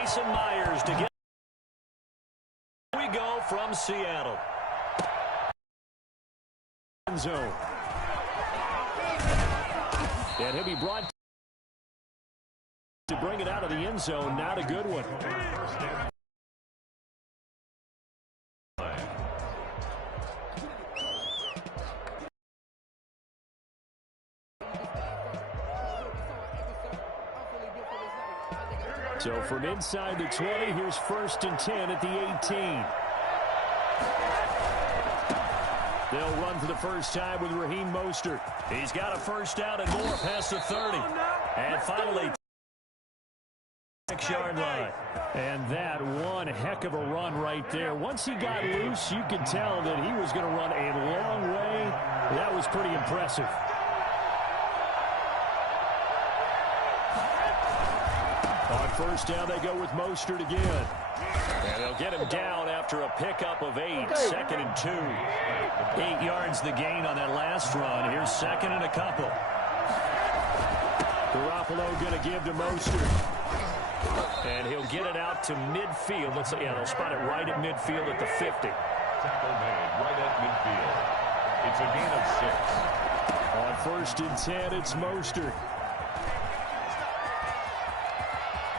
Jason Myers to get. We go from Seattle. Zone. And he'll be brought to bring it out of the end zone. Not a good one. So from inside the 20, here's 1st and 10 at the 18. They'll run for the first time with Raheem Mostert. He's got a first down and more past the 30. And finally, 6-yard line. And that one heck of a run right there. Once he got loose, you could tell that he was going to run a long way. That was pretty impressive. On first down, they go with Mostert again. And they'll get him down after a pickup of 8. 2nd and 2. 8 yards the gain on that last run. Here's 2nd and a couple. Garoppolo going to give to Mostert. And he'll get it out to midfield. Let's say, yeah, they'll spot it right at midfield at the 50. Tackle made right at midfield. It's a gain of 6. On 1st and 10, it's Mostert.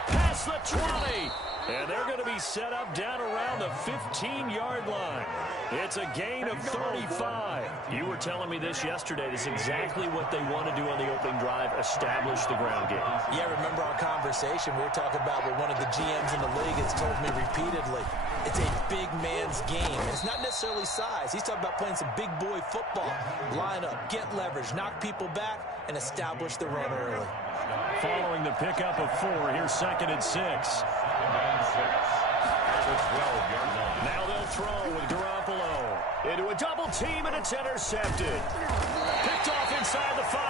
Past the 20. And they're going to be set up down around the 15-yard line. It's a gain of 35. You were telling me this yesterday. This is exactly what they want to do on the opening drive, establish the ground game. Yeah, remember our conversation. We were talking about what one of the GMs in the league has told me repeatedly. It's a big man's game. It's not necessarily size. He's talking about playing some big boy football. Line up, get leverage, knock people back, and establish the run early. Following the pickup of 4, here's 2nd and 6. Now they'll throw with Garoppolo into a double team, and it's intercepted. Picked off inside the 5.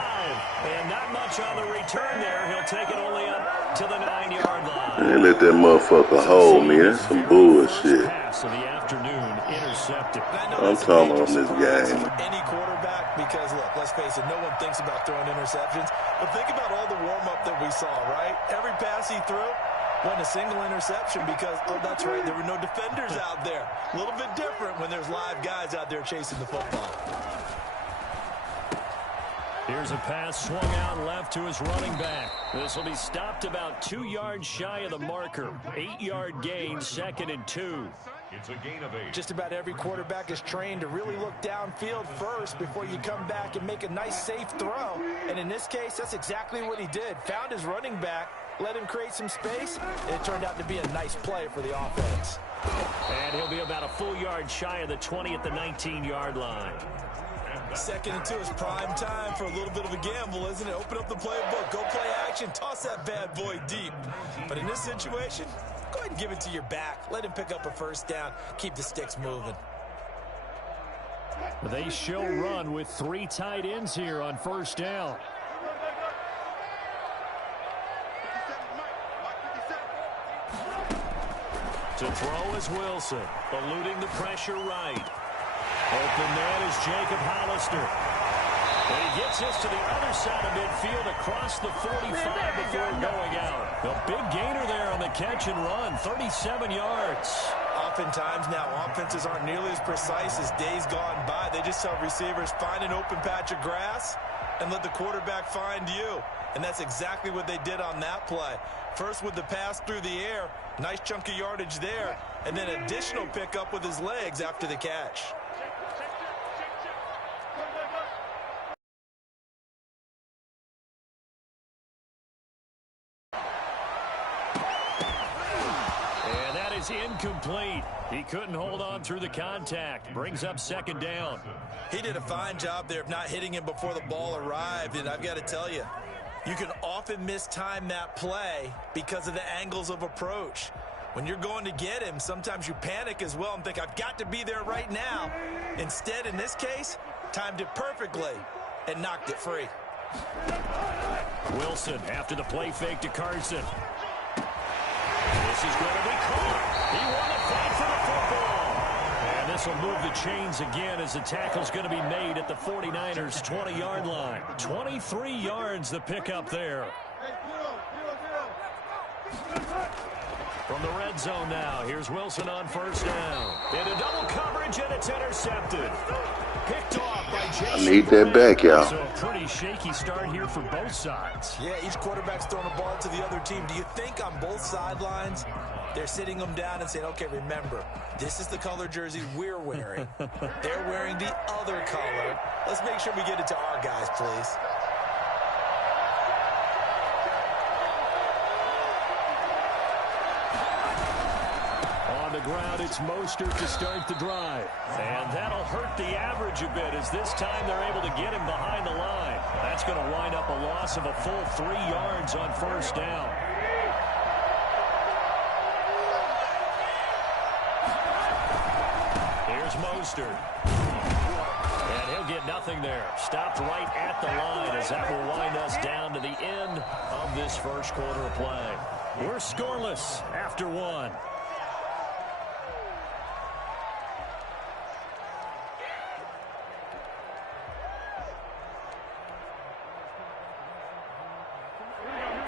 And not much on the return there. He'll take it only up to the 9-yard line. They let that motherfucker hold me. That's some bullshit. Pass of the afternoon intercepted. I'm talking on this game. Any quarterback, because look, let's face it, no one thinks about throwing interceptions. But think about all the warm-up that we saw, right? Every pass he threw wasn't a single interception because, oh, that's right, there were no defenders out there. A little bit different when there's live guys out there chasing the football. Here's a pass swung out left to his running back. This will be stopped about 2 yards shy of the marker. 8-yard gain, 2nd and 2. It's a gain of 8. Just about every quarterback is trained to really look downfield first before you come back and make a nice, safe throw. And in this case, that's exactly what he did. Found his running back, let him create some space, and it turned out to be a nice play for the offense. And he'll be about a full yard shy of the 20 at the 19-yard line. 2nd and 2 is prime time for a little bit of a gamble, isn't it? Open up the playbook, go play action, toss that bad boy deep. But in this situation, go ahead and give it to your back. Let him pick up a first down, keep the sticks moving. They show run with 3 tight ends here on first down. To throw is Wilson, eluding the pressure right. Open man is Jacob Hollister. And he gets this to the other side of midfield across the 45 before going out. The big gainer there on the catch and run, 37 yards. Oftentimes now, offenses aren't nearly as precise as days gone by. They just tell receivers, find an open patch of grass and let the quarterback find you. And that's exactly what they did on that play. First with the pass through the air, nice chunk of yardage there, and then additional pickup with his legs after the catch. Incomplete. He couldn't hold on through the contact. Brings up 2nd down. He did a fine job there of not hitting him before the ball arrived, and I've got to tell you, you can often mistime that play because of the angles of approach. When you're going to get him, sometimes you panic as well and think, I've got to be there right now. Instead, in this case, timed it perfectly and knocked it free. Wilson after the play fake to Carson. This is going to be caught. He won the fight for the football. And this will move the chains again as the tackle's going to be made at the 49ers' 20-yard line. 23 yards the pickup there. From the red zone now, here's Wilson on first down. Into double coverage, and it's intercepted. Picked off by Jason. I need that back, y'all. So a pretty shaky start here for both sides. Yeah, each quarterback's throwing a ball to the other team. Do you think on both sidelines they're sitting them down and saying, okay, remember, this is the color jersey we're wearing. They're wearing the other color. Let's make sure we get it to our guys, please. On the ground, it's Mostert to start the drive. And that'll hurt the average a bit as this time they're able to get him behind the line. That's going to wind up a loss of a full 3 yards on first down. Here's Mostert. And he'll get nothing there. Stopped right at the line as that will wind us down to the end of this first quarter of play. We're scoreless after 1.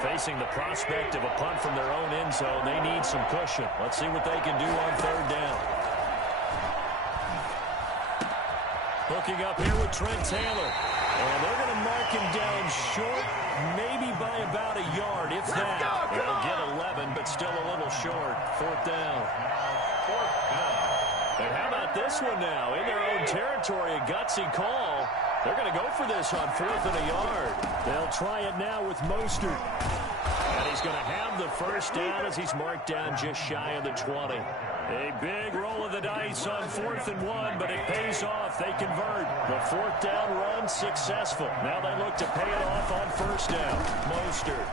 Facing the prospect of a punt from their own end zone, they need some cushion. Let's see what they can do on third down. Hooking up here with Trent Taylor. And they're going to mark him down short, maybe by about a yard, if that. They'll get 11, but still a little short. Fourth down. And how about this one now? In their own territory, a gutsy call. They're going to go for this on 4th and a yard. They'll try it now with Mostert. And he's going to have the first down as he's marked down just shy of the 20. A big roll of the dice on 4th and 1, but it pays off. They convert. The 4th down run successful. Now they look to pay it off on first down. Mostert.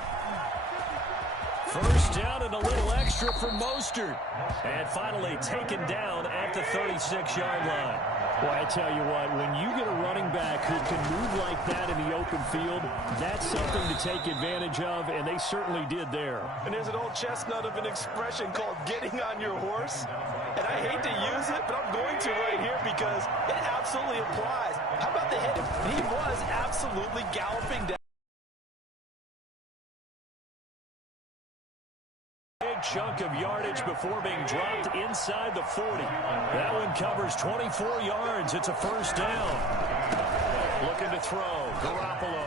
First down and a little extra for Mostert. And finally taken down at the 36-yard line. Well, I tell you what, when you get a running back who can move like that in the open field, that's something to take advantage of, and they certainly did there. And there's an old chestnut of an expression called getting on your horse. And I hate to use it, but I'm going to right here because it absolutely applies. How about the hit? He was absolutely galloping down. Chunk of yardage before being dropped inside the 40. That one covers 24 yards. It's a first down. Looking to throw. Garoppolo.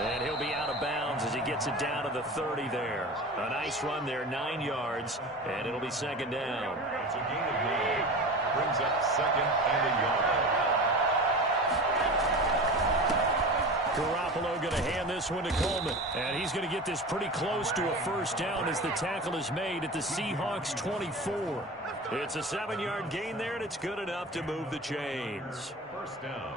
And he'll be out of bounds as he gets it down to the 30 there. A nice run there, 9 yards, and it'll be second down. It's a gain of 9. Brings up 2nd and a yard. Garoppolo going to hand this one to Coleman. And he's going to get this pretty close to a first down as the tackle is made at the Seahawks 24. It's a 7-yard gain there, and it's good enough to move the chains. First down.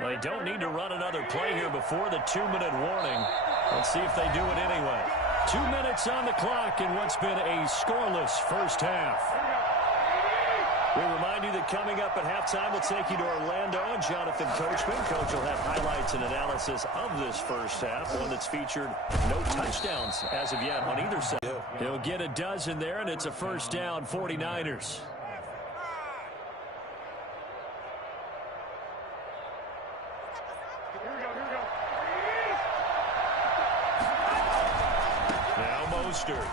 Well, they don't need to run another play here before the 2-minute warning. Let's see if they do it anyway. 2 minutes on the clock in what's been a scoreless first half. We remind you that coming up at halftime, we'll take you to Orlando and Jonathan Coachman. Coach will have highlights and analysis of this first half, one that's featured no touchdowns as of yet on either side. He'll get a dozen there, and it's a first down, 49ers. Now Mostert.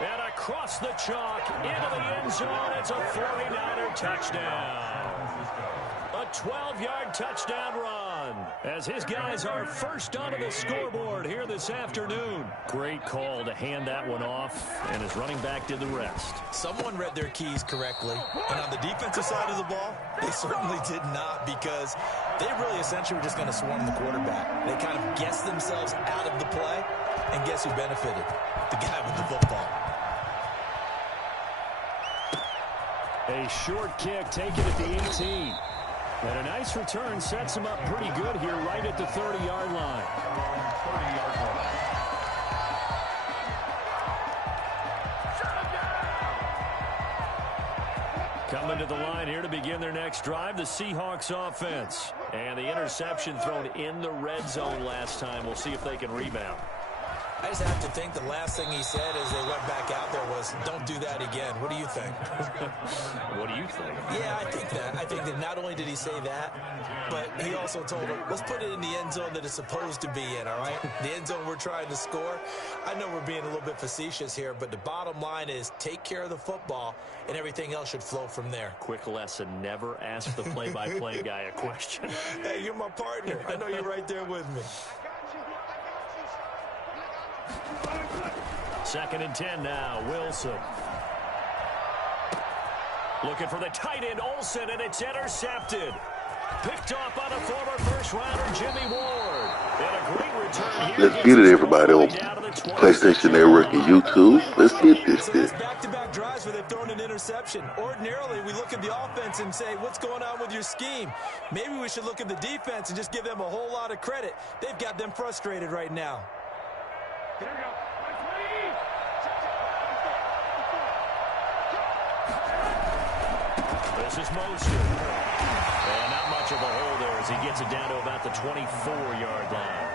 And across the chalk, into the end zone, it's a 49er touchdown. A 12-yard touchdown run as his guys are first onto the scoreboard here this afternoon. Great call to hand that one off, and his running back did the rest. Someone read their keys correctly, and on the defensive side of the ball, they certainly did not because they really essentially were just going to swarm the quarterback. They kind of guessed themselves out of the play, and guess who benefited? The guy with the football. A short kick taken at the 18. And a nice return sets him up pretty good here right at the 30-yard line. 30-yard line. Coming to the line here to begin their next drive, the Seahawks offense. And the interception thrown in the red zone last time. We'll see if they can rebound. I just have to think the last thing he said as they went back out there was, don't do that again. What do you think? What do you think? Yeah, I think that. I think that not only did he say that, but he also told him, let's put it in the end zone that it's supposed to be in, all right? The end zone we're trying to score. I know we're being a little bit facetious here, but the bottom line is take care of the football, and everything else should flow from there. Quick lesson, never ask the play-by-play guy a question. Hey, you're my partner. I know you're right there with me. 2nd and 10 now, Wilson. Looking for the tight end, Olsen, and it's intercepted. Picked off by the former first-rounder, Jimmy Ward. And a great return here. Let's get it, everybody, on PlayStation Network and YouTube. Let's get this shit. So back-to-back drives where they've thrown an interception. Ordinarily, we look at the offense and say, what's going on with your scheme? Maybe we should look at the defense and just give them a whole lot of credit. They've got them frustrated right now. Here we go. This is Mostert. And not much of a hole there as he gets it down to about the 24-yard line.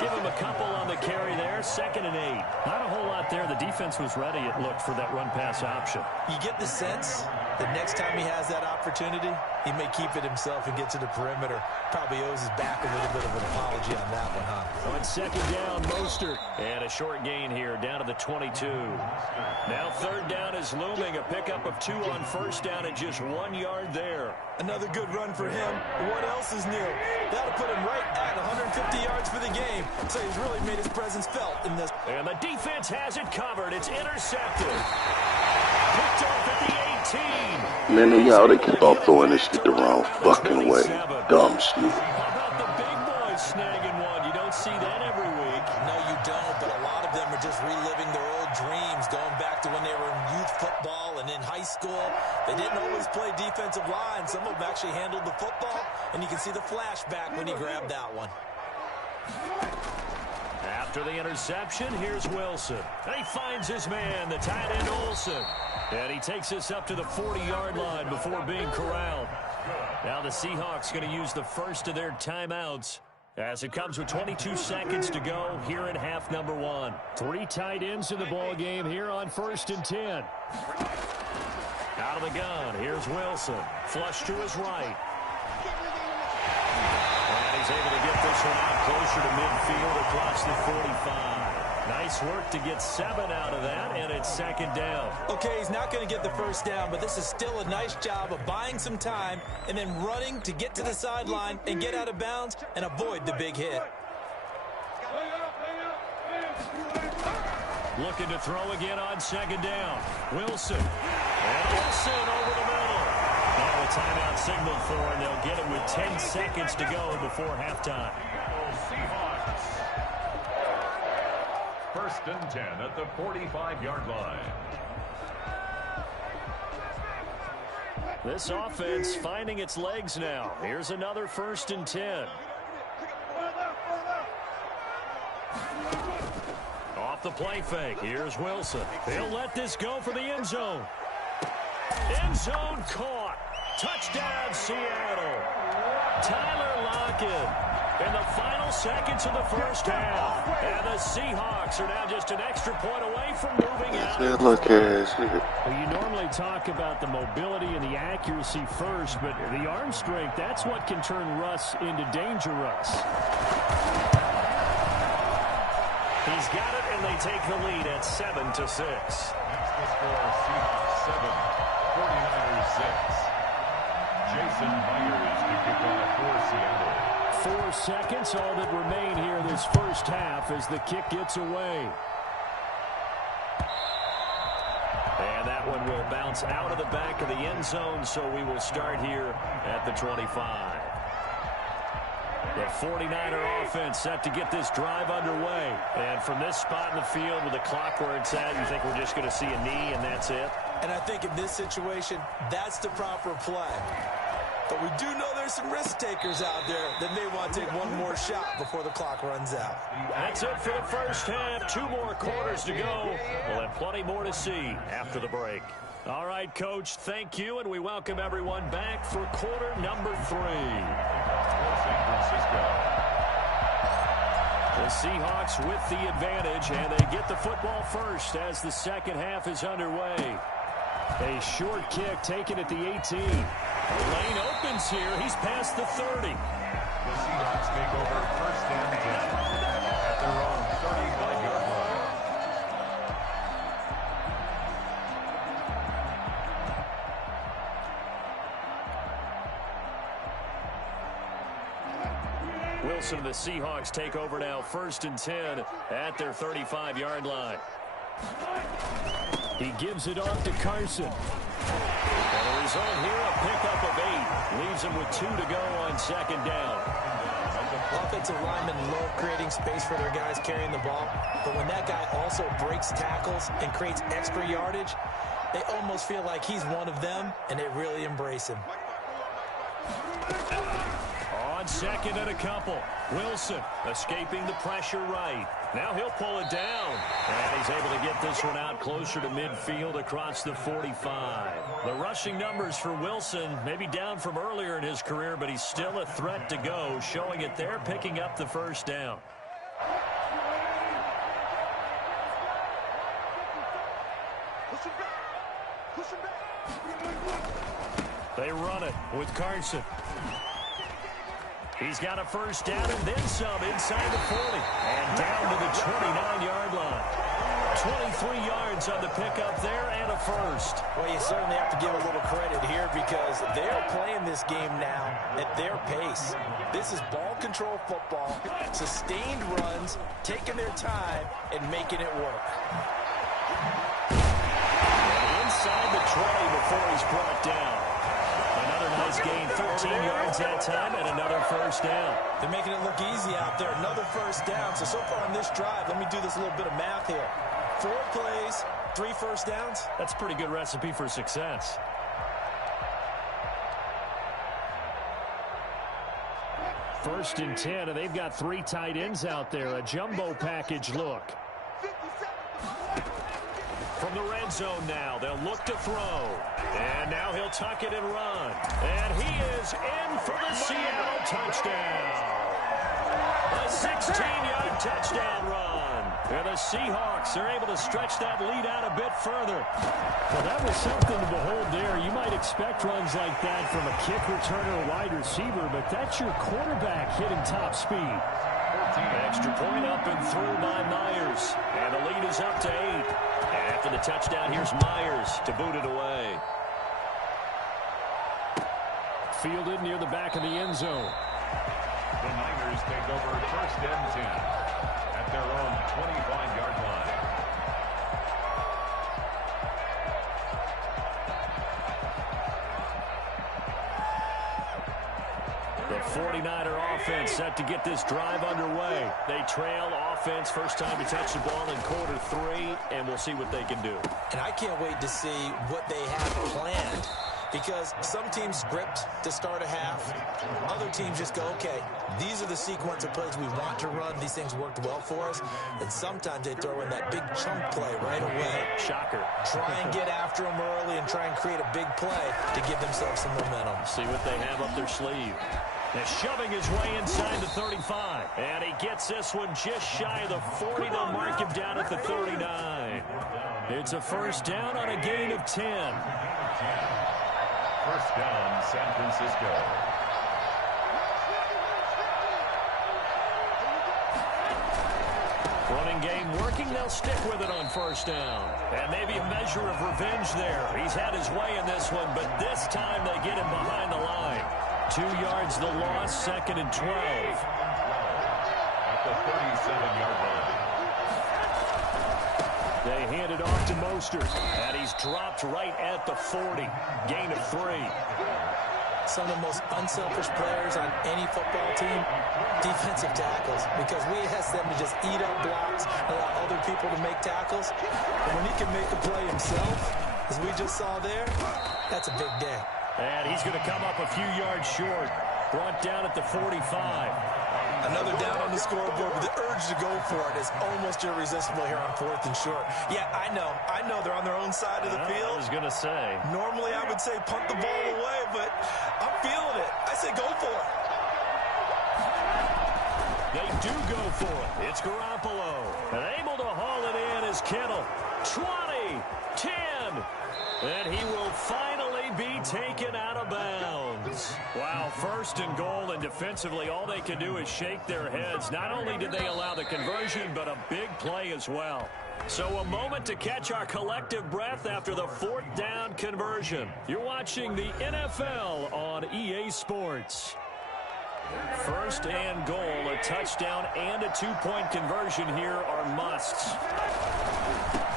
Give him a couple on the carry there. 2nd and 8. Not a whole lot there. The defense was ready, it looked, for that run-pass option. You get the sense that next time he has that opportunity, he may keep it himself and get to the perimeter. Probably owes his back a little bit of an apology on that one, huh? On 2nd down, Mostert. And a short gain here, down to the 22. Now 3rd down is looming. A pickup of 2 on 1st down and just 1 yard there. Another good run for him. What else is new? That'll put him right at 150 yards for the game. So he's really made his presence felt in this. And the defense has it covered. It's intercepted. Picked off at the 18. Man, y'all, they keep on throwing this shit the wrong fucking way. Dumb shit. How about the big boys snagging one? You don't see that every week. No, you don't, but a lot of them are just reliving their old dreams, going back to when they were in youth football and in high school. They didn't always play defensive line. Some of them actually handled the football, and you can see the flashback when he grabbed that one. After the interception, here's Wilson. And he finds his man, the tight end Olsen. And he takes us up to the 40-yard line before being corralled. Now the Seahawks going to use the first of their timeouts as it comes with 22 seconds to go here in half number 1. 3 tight ends in the ball game here on 1st and 10. Out of the gun, here's Wilson. Flush to his right. And he's able to get this one out closer to midfield across the 45. Nice work to get 7 out of that, and it's 2nd down. Okay, he's not going to get the first down, but this is still a nice job of buying some time and then running to get to the sideline and get out of bounds and avoid the big hit. Looking to throw again on 2nd down. Wilson. And Wilson over the middle. Now a timeout signal for him. They'll get it with 10 seconds to go before halftime. Seahawks. 1st and 10 at the 45-yard line. This offense finding its legs now. Here's another 1st and 10. Off the play fake. Here's Wilson. He'll let this go for the end zone. End zone caught. Touchdown, Seattle. Tyler Lockett in the final seconds of the first half. And the Seahawks are now just an extra point away from moving out. Look at shit. Well, you normally talk about the mobility and the accuracy first, but the arm strength, that's what can turn Russ into danger Russ. He's got it, and they take the lead at 7-6. That's the score. Seahawks 7, 49ers 6. Jason Myers to kick off for Seattle. 4 seconds, all that remain here this first half as the kick gets away. And that one will bounce out of the back of the end zone, so we will start here at the 25. The 49er offense set to get this drive underway. And from this spot in the field with the clock where it's at, you think we're just going to see a knee and that's it? And I think in this situation, that's the proper play. But we do know there's some risk takers out there that may want to take one more shot before the clock runs out. That's it for the first half. 2 more quarters to go. We'll have plenty more to see after the break. All right, Coach, thank you, and we welcome everyone back for quarter number 3. San Francisco. The Seahawks with the advantage, and they get the football first as the second half is underway. A short kick taken at the 18. The lane opens here. He's past the 30. The Seahawks take over first and 10 at their own 35-yard line. Wilson and the Seahawks take over now first and 10 at their 35-yard line. He gives it off to Carson. And the result here, a pickup of 8. Leaves him with 2 to go on second down. Offensive linemen love creating space for their guys carrying the ball. But when that guy also breaks tackles and creates extra yardage, they almost feel like he's one of them, and they really embrace him. On second and a couple. Wilson escaping the pressure right. Now he'll pull it down. And he's able to get this one out closer to midfield across the 45. The rushing numbers for Wilson maybe down from earlier in his career, but he's still a threat to go, showing it there, picking up the first down. They run it with Carson. He's got a first down and then some inside the 40. And down to the 29-yard line. 23 yards on the pickup there and a first. Well, you certainly have to give a little credit here because they're playing this game now at their pace. This is ball control football, sustained runs, taking their time, and making it work. And inside the 20 before he's brought down. Another nice gain, 13 yards that time, and another first down. They're making it look easy out there. Another first down. So far on this drive, let me do this little bit of math here. 4 plays, 3 first downs. That's a pretty good recipe for success. First and 10, and they've got 3 tight ends out there. A jumbo package look. From the red zone now, they'll look to throw. And now he'll tuck it and run. And he is in for the Seattle touchdown. A 16-yard touchdown run. And the Seahawks are able to stretch that lead out a bit further. Well, that was something to behold there. You might expect runs like that from a kick returner or wide receiver, but that's your quarterback hitting top speed. Extra point up and through by Myers. And the lead is up to 8. After the touchdown, here's Myers to boot it away. Fielded near the back of the end zone. The Niners take over first and 10 at their own 25-yard line. The 49er offense set to get this drive underway. They trail offense, first time to touch the ball in quarter 3, and we'll see what they can do. And I can't wait to see what they have planned because some teams script to start a half. Other teams just go, okay, these are the sequence of plays we want to run. These things worked well for us. And sometimes they throw in that big chunk play right away. Shocker. Try and get after them early and try and create a big play to give themselves some momentum. See what they have up their sleeve. They're shoving his way inside the 35. And he gets this one just shy of the 40. They'll mark him down at the 39. It's a first down on a gain of 10. First down, San Francisco. Running game working. They'll stick with it on first down. And maybe a measure of revenge there. He's had his way in this one, but this time they get him behind the line. 2 yards the loss, second and 12. At the 37-yard line. They hand it off to Mostert, and he's dropped right at the 40. Gain of 3. Some of the most unselfish players on any football team, defensive tackles, because we ask them to just eat up blocks, allow other people to make tackles. And when he can make a play himself, as we just saw there, that's a big day. And he's going to come up a few yards short. Brought down at the 45. Another down on the scoreboard, but the urge to go for it is almost irresistible here on 4th and short. Yeah, I know they're on their own side of the field. I was going to say. Normally I would say punt the ball away, but I'm feeling it. I say go for it. They do go for it. It's Garoppolo. And able to haul it in is Kittle. 20, 10. And he will finally be taken out of bounds. Wow, first and goal, and defensively, all they can do is shake their heads. Not only did they allow the conversion, but a big play as well. So a moment to catch our collective breath after the fourth down conversion. You're watching the NFL on EA Sports. First and goal, a touchdown and a two-point conversion here are musts.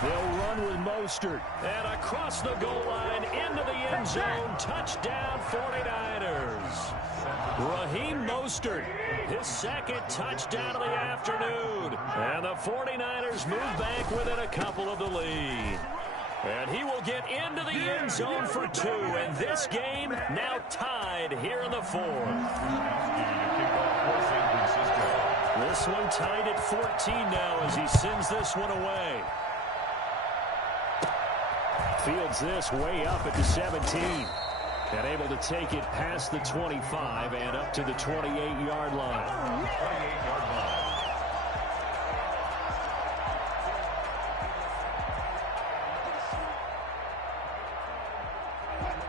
They'll run with Mostert. And across the goal line, into the end zone, touchdown 49ers. Raheem Mostert, his second touchdown of the afternoon. And the 49ers move back within a couple of the lead. And he will get into the end zone for 2. And this game now tied here in the fourth. This one tied at 14 now as he sends this one away. Fields this way up at the 17. And able to take it past the 25 and up to the 28-yard line.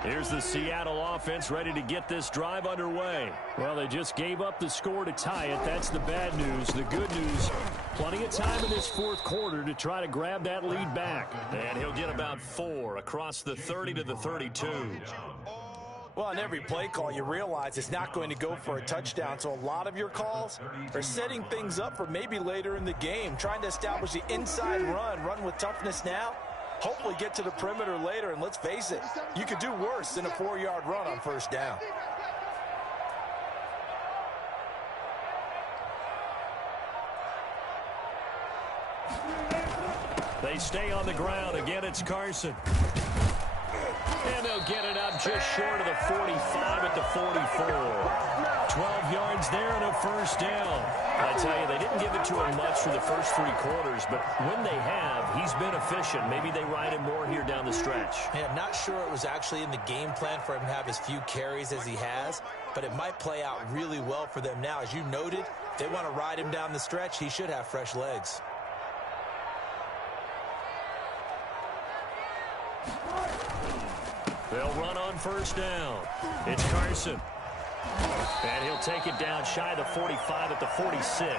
Here's the Seattle offense ready to get this drive underway. Well, they just gave up the score to tie it. That's the bad news. The good news, plenty of time in this fourth quarter to try to grab that lead back. And he'll get about 4 across the 30 to the 32. Well, on every play call, you realize it's not going to go for a touchdown. So a lot of your calls are setting things up for maybe later in the game, trying to establish the inside run with toughness now. Hopefully get to the perimeter later, and let's face it, you could do worse than a 4-yard run on first down. They stay on the ground. Again, it's Carson. And they'll get it up just short of the 45 at the 44. 12 yards there and a first down. I tell you, they didn't give it to him much for the first 3 quarters, but when they have, he's been efficient. Maybe they ride him more here down the stretch. Yeah, I'm not sure it was actually in the game plan for him to have as few carries as he has, but it might play out really well for them now. As you noted, if they want to ride him down the stretch, he should have fresh legs. They'll run on first down. It's Carson. And he'll take it down shy of the 45 at the 46.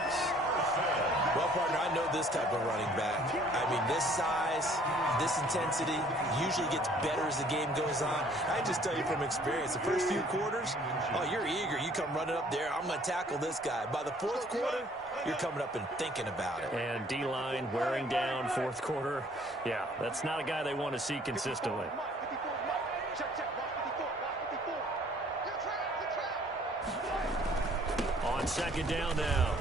Well, partner, I know this type of running back. I mean, this size, this intensity usually gets better as the game goes on. I just tell you from experience, the first few quarters, oh, you're eager. You come running up there, I'm going to tackle this guy. By the fourth quarter, you're coming up and thinking about it. And D-line wearing down fourth quarter. Yeah, that's not a guy they want to see consistently. On second down now,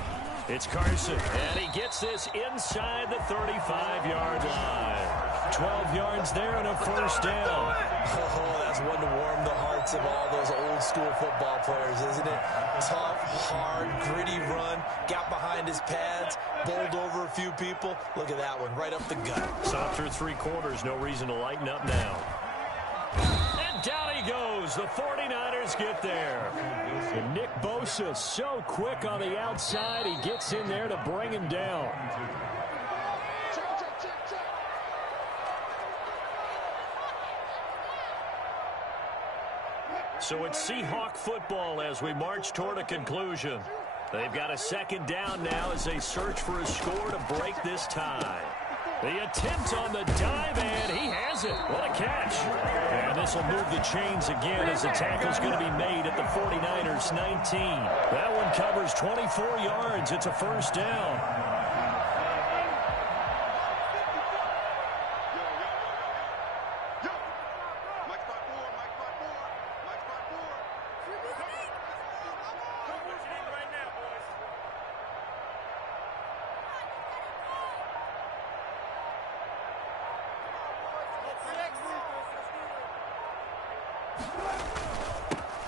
it's Carson, and he gets this inside the 35-yard line. 12 yards there and a first down. Oh, that's one to warm the hearts of all those old-school football players, isn't it? Tough, hard, gritty run, got behind his pads, bowled over a few people. Look at that one, right up the gut. So after 3 quarters, no reason to lighten up now. And down he goes. The 49ers get there. And Nick Bosa so quick on the outside. He gets in there to bring him down. So it's Seahawk football as we march toward a conclusion. They've got a second down now as they search for a score to break this tie. The attempt on the dive, and he has it. What a catch. And this will move the chains again as the tackle's going to be made at the 49ers 19. That one covers 24 yards. It's a first down.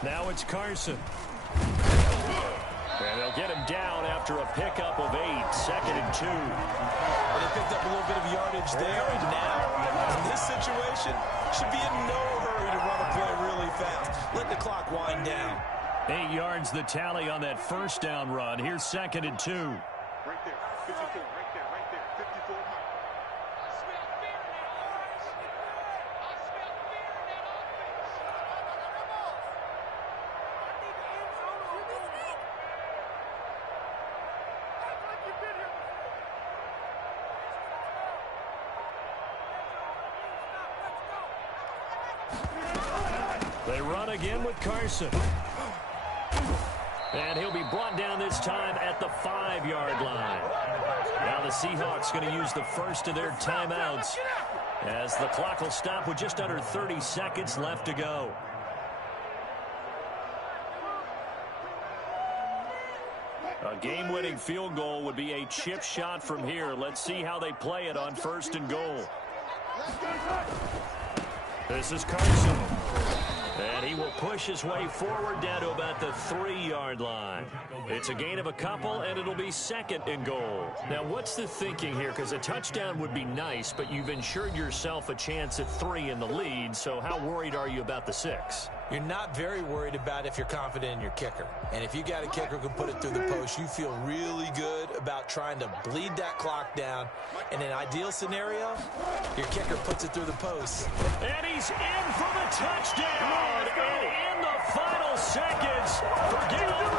Now it's Carson. And they'll get him down after a pickup of 8, 2nd and 2. Well, they picked up a little bit of yardage there, and now, in this situation, should be in no hurry to run a play really fast. Let the clock wind down. 8 yards the tally on that first down run. Here's 2nd and 2. Right there, 54, right there, 54. They run again with Carson. And he'll be brought down this time at the 5-yard line. Now the Seahawks going to use the first of their timeouts as the clock will stop with just under 30 seconds left to go. A game-winning field goal would be a chip shot from here. Let's see how they play it on 1st and goal. This is Carson. And he will push his way forward down to about the 3-yard line. It's a gain of a couple, and it'll be 2nd and goal. Now, what's the thinking here? Because a touchdown would be nice, but you've ensured yourself a chance at 3 in the lead, so how worried are you about the 6? You're not very worried about if you're confident in your kicker. And if you got a kicker who can put it through the post, you feel really good about trying to bleed that clock down. In an ideal scenario, your kicker puts it through the post. And he's in for the touchdown. And in the final seconds, forget